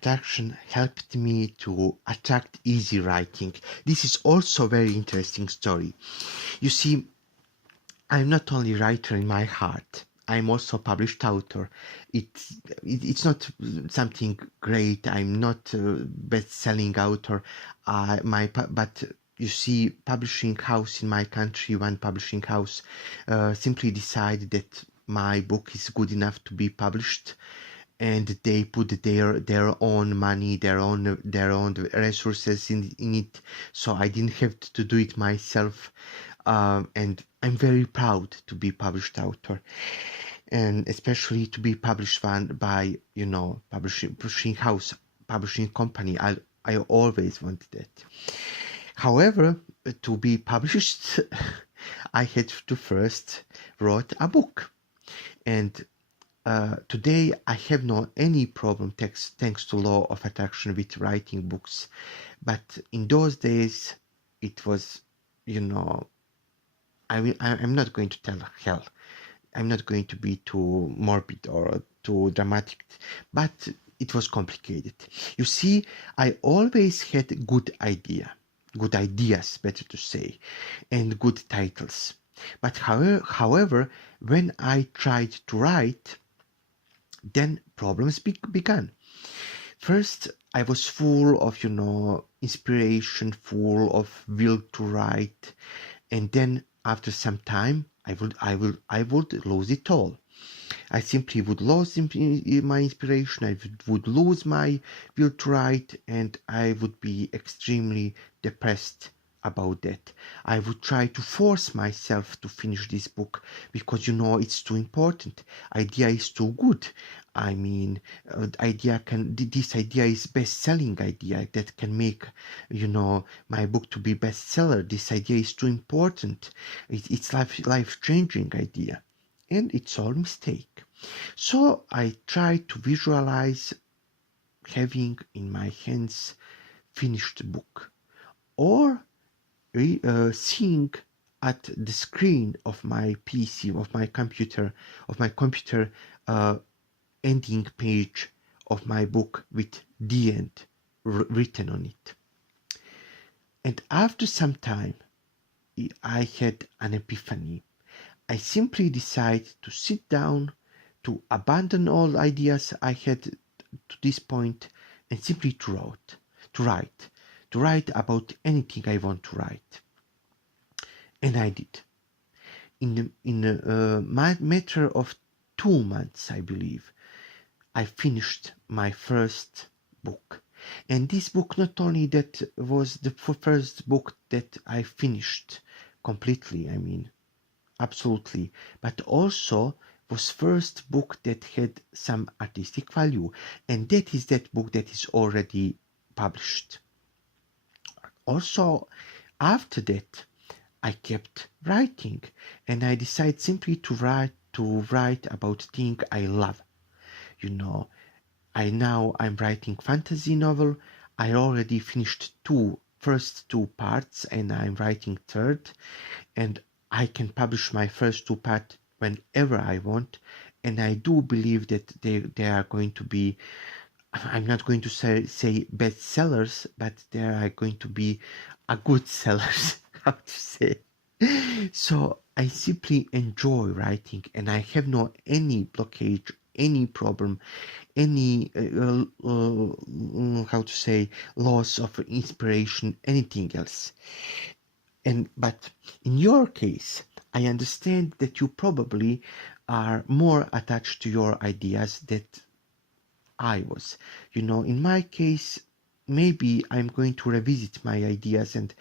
attraction helped me to attract easy writing. This is also a very interesting story. You see, I'm not only writer in my heart. I'm also a published author. It's not something great. I'm not a best-selling author. But you see, publishing house in my country, one publishing house, simply decided that my book is good enough to be published, and they put their own money, their own resources in it. So I didn't have to do it myself, and I'm very proud to be published author, and especially to be published by publishing house, publishing company. I always wanted that. However, to be published, I had to first write a book, and today I have no any problem thanks to law of attraction with writing books, but in those days it was, I'm not going to tell hell. I'm not going to be too morbid or too dramatic, but it was complicated. You see, I always had good ideas, better to say, and good titles. But however, when I tried to write, then problems began. First, I was full of, inspiration, full of will to write, and then after some time, I would lose it all. I simply would lose my inspiration. I would lose my will to write, and I would be extremely depressed about that. I would try to force myself to finish this book because it's too important. Idea is too good. I mean, this idea is best-selling idea that can make my book to be bestseller. This idea is too important. It's life-changing idea, and it's all mistake. So I try to visualize having in my hands finished book, or seeing at the screen of my PC, of my computer, ending page of my book with the end written on it. And after some time, I had an epiphany. I simply decided to sit down, to abandon all ideas I had to this point, and simply to write about anything I want to write. And I did. In a matter of 2 months, I believe, I finished my first book. And this book, not only that was the first book that I finished completely, I mean, absolutely, but also was first book that had some artistic value, and that is that book that is already published. Also, after that, I kept writing, and I decided simply to write about things I love. I'm writing fantasy novel. I already finished first two parts, and I'm writing third, and I can publish my first 2 parts whenever I want, and I do believe that they are going to be, I'm not going to say bestsellers, but they are going to be a good sellers, how to say. So I simply enjoy writing, and I have no any blockage, any problem, any how to say, loss of inspiration, anything else. But in your case, I understand that you probably are more attached to your ideas than I was. In my case, maybe I'm going to revisit my ideas, and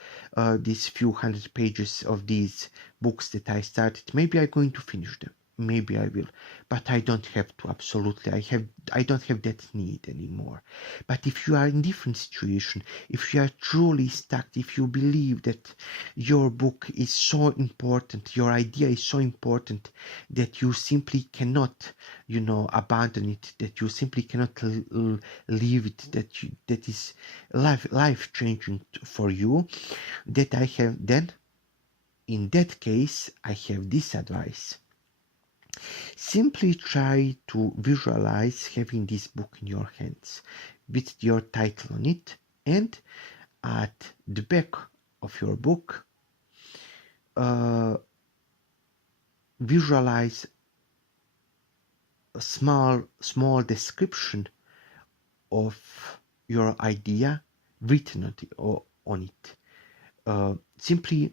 these few hundred pages of these books that I started, maybe I'm going to finish them. Maybe I will, but I don't have to. Absolutely, I don't have that need anymore. But if you are in different situation, if you are truly stuck, if you believe that your book is so important, your idea is so important that you simply cannot, abandon it, that you simply cannot leave it, that is life changing for you, that I have, then in that case I have this advice. Simply try to visualize having this book in your hands. with your title on it, and at the back of your book, visualize a small description of your idea written on it. Simply,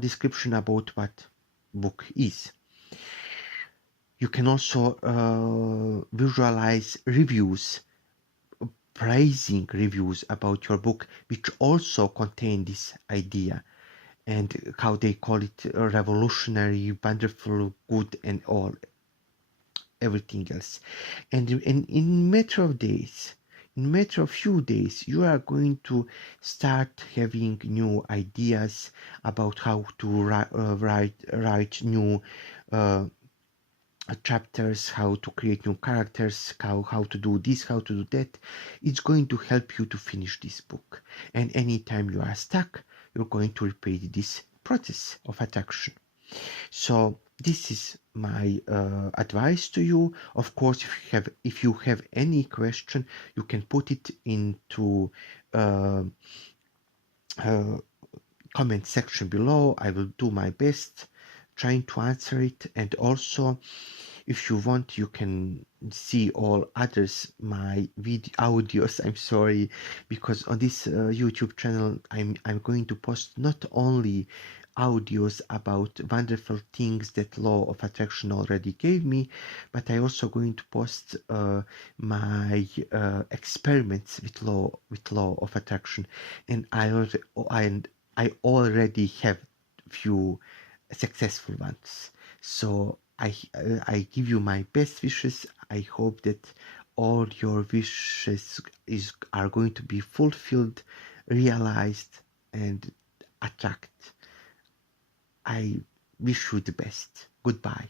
description about what book is. You can also visualize reviews, praising reviews about your book, which also contain this idea, and how they call it revolutionary, wonderful, good, and everything else. And in matter of days, in matter of few days, you are going to start having new ideas about how to write new chapters, how to create new characters, how to do this, how to do that. It's going to help you to finish this book. And anytime you are stuck, you're going to repeat this process of attraction. So this is my advice to you. Of course, if you have any question, you can put it into comment section below. I will do my best trying to answer it. And also, if you want, you can see all others my audios. I'm sorry, because on this YouTube channel I'm going to post not only audios about wonderful things that law of attraction already gave me, but I also going to post my experiments with law of attraction, and I already have few successful ones. So I give you my best wishes. I hope that all your wishes are going to be fulfilled, realized, and attract. I wish you the best. Goodbye.